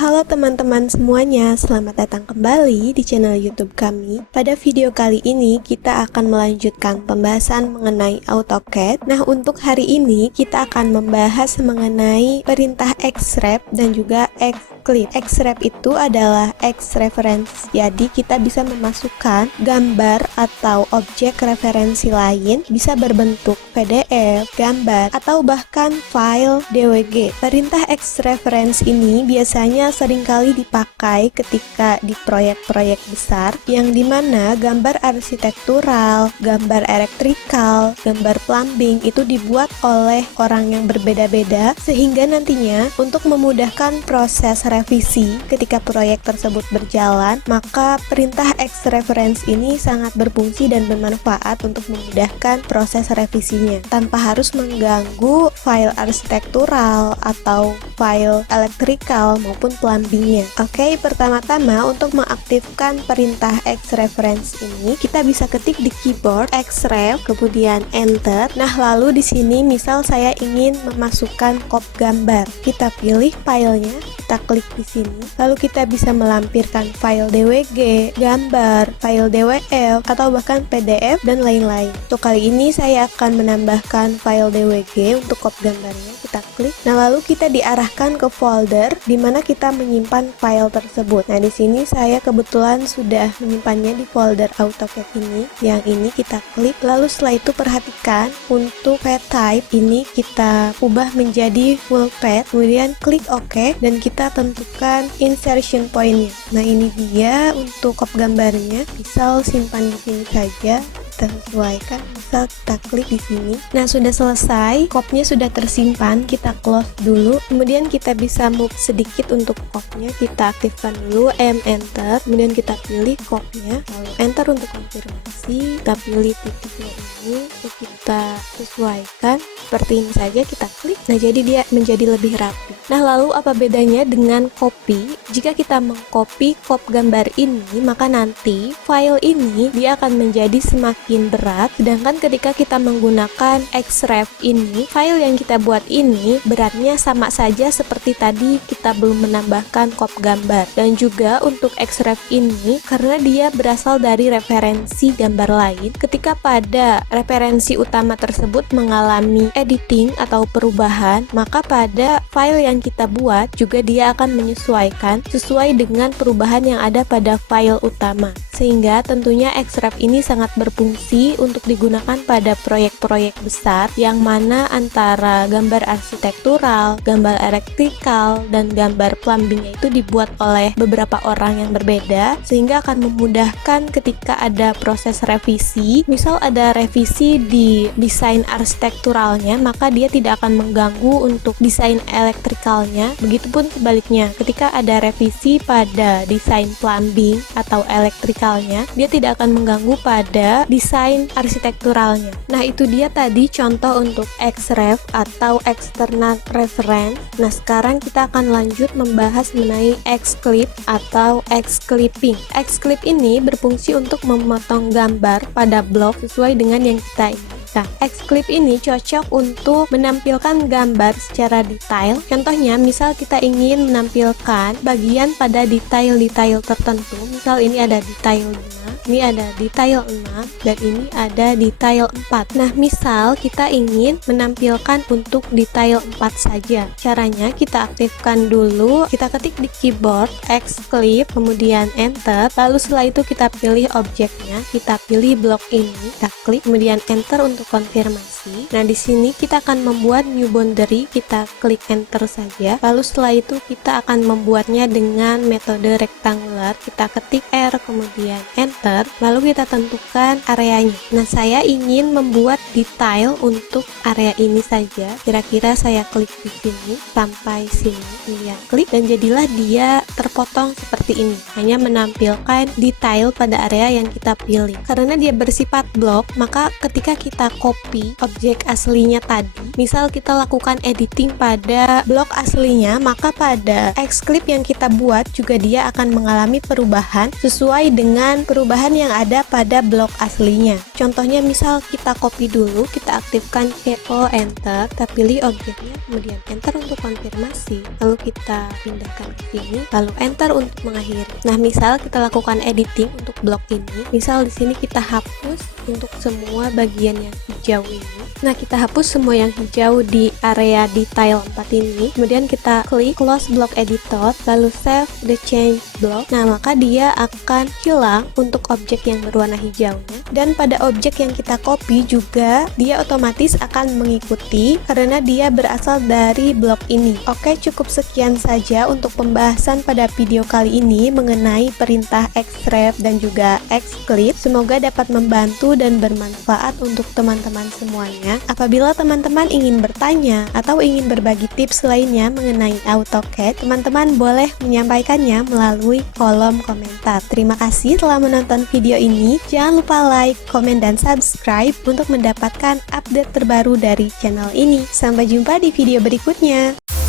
Halo teman-teman semuanya, selamat datang kembali di channel YouTube kami. Pada video kali ini kita akan melanjutkan pembahasan mengenai AutoCAD. Nah, untuk hari ini kita akan membahas mengenai perintah Xref dan juga Xclip. Xref itu adalah X reference. Jadi kita bisa memasukkan gambar atau objek referensi lain, bisa berbentuk PDF, gambar, atau bahkan file DWG. Perintah X reference ini biasanya seringkali dipakai ketika di proyek-proyek besar yang dimana gambar arsitektural, gambar elektrikal, gambar plumbing itu dibuat oleh orang yang berbeda-beda, sehingga nantinya untuk memudahkan proses revisi ketika proyek tersebut berjalan, maka perintah X reference ini sangat berfungsi dan bermanfaat untuk memudahkan proses revisinya tanpa harus mengganggu file arsitektural atau file elektrikal maupun plumbingnya. Oke, pertama-tama untuk mengaktifkan perintah X reference ini kita bisa ketik di keyboard Xref kemudian enter. Nah, lalu di sini misal saya ingin memasukkan kop gambar, kita pilih filenya, kita klik di sini, lalu kita bisa melampirkan file DWG, gambar, file DWF, atau bahkan PDF dan lain-lain. Untuk kali ini saya akan menambahkan file DWG untuk kop gambarnya, kita klik. Nah, lalu kita diarahkan ke folder di mana kita menyimpan file tersebut. Nah, di sini saya kebetulan sudah menyimpannya di folder AutoCAD ini. Yang ini kita klik, lalu setelah itu perhatikan untuk pad type ini kita ubah menjadi full pad, kemudian klik OK dan kita tentukan insertion point-nya. Nah, ini dia untuk kop gambarnya. Misal simpan di sini saja, kita sesuaikan, misal kita klik di sini. Nah, sudah selesai, kopnya sudah tersimpan, kita close dulu, kemudian kita bisa move sedikit untuk kopnya, kita aktifkan dulu, enter, kemudian kita pilih kopnya, lalu enter untuk konfirmasi, kita pilih titiknya ini, untuk kita sesuaikan, seperti ini saja, kita klik. Nah, jadi dia menjadi lebih rapi. Nah, lalu apa bedanya dengan copy? Jika kita mengcopy kop gambar ini, maka nanti file ini dia akan menjadi semakin berat, sedangkan ketika kita menggunakan Xref ini, file yang kita buat ini beratnya sama saja seperti tadi kita belum menambahkan kop gambar. Dan juga untuk Xref ini, karena dia berasal dari referensi gambar lain, ketika pada referensi utama tersebut mengalami editing atau perubahan, maka pada file yang kita buat juga dia akan menyesuaikan sesuai dengan perubahan yang ada pada file utama. Sehingga tentunya Xref ini sangat berfungsi untuk digunakan pada proyek-proyek besar yang mana antara gambar arsitektural, gambar elektrikal, dan gambar plumbingnya itu dibuat oleh beberapa orang yang berbeda, sehingga akan memudahkan ketika ada proses revisi. Misal ada revisi di desain arsitekturalnya, maka dia tidak akan mengganggu untuk desain elektrikalnya. Begitupun sebaliknya, ketika ada revisi pada desain plumbing atau elektrikal, dia tidak akan mengganggu pada desain arsitekturalnya. Nah, itu dia tadi contoh untuk Xref atau external reference. Nah, sekarang kita akan lanjut membahas mengenai Xclip atau Xclipping. Xclip ini berfungsi untuk memotong gambar pada blok sesuai dengan yang kita inginkan. Xclip ini cocok untuk menampilkan gambar secara detail. Contohnya, misal kita ingin menampilkan bagian pada detail-detail tertentu. Misal ini ada detail 5, ini ada detail 6, dan ini ada detail 4. Nah, misal kita ingin menampilkan untuk detail 4 saja. Caranya kita aktifkan dulu, kita ketik di keyboard Xclip, kemudian enter, lalu setelah itu kita pilih objeknya, kita pilih blok ini, kita klik, kemudian enter untuk konfirmasi. Nah, di sini kita akan membuat new boundary, kita klik enter saja. Lalu setelah itu kita akan membuatnya dengan metode rectangular, kita ketik R kemudian enter, lalu kita tentukan areanya. Nah, saya ingin membuat detail untuk area ini saja. Kira-kira saya klik di sini sampai sini, kemudian klik dan jadilah dia terpotong seperti ini. Hanya menampilkan detail pada area yang kita pilih. Karena dia bersifat blok, maka ketika kita copy objek aslinya tadi. Misal kita lakukan editing pada blok aslinya, maka pada Xscript yang kita buat juga dia akan mengalami perubahan sesuai dengan perubahan yang ada pada blok aslinya. Contohnya misal kita copy dulu, kita aktifkan CO enter, kita pilih objeknya, kemudian enter untuk konfirmasi, lalu kita pindahkan ke sini, lalu enter untuk mengakhiri. Nah, misal kita lakukan editing untuk blok ini, misal di sini kita hapus untuk semua bagian yang hijau ini. Nah, kita hapus semua yang hijau di area detail 4 ini, kemudian kita klik close block editor, lalu save the change block. Nah, maka dia akan hilang untuk objek yang berwarna hijaunya, dan pada objek yang kita copy juga dia otomatis akan mengikuti karena dia berasal dari blok ini. Oke, cukup sekian saja untuk pembahasan pada video kali ini mengenai perintah Xref dan juga Xclip. Semoga dapat membantu dan bermanfaat untuk teman-teman semuanya. Apabila teman-teman ingin bertanya atau ingin berbagi tips lainnya mengenai AutoCAD, teman-teman boleh menyampaikannya melalui kolom komentar. Terima kasih telah menonton video ini. Jangan lupa like, komen, dan subscribe untuk mendapatkan update terbaru dari channel ini. Sampai jumpa di video berikutnya.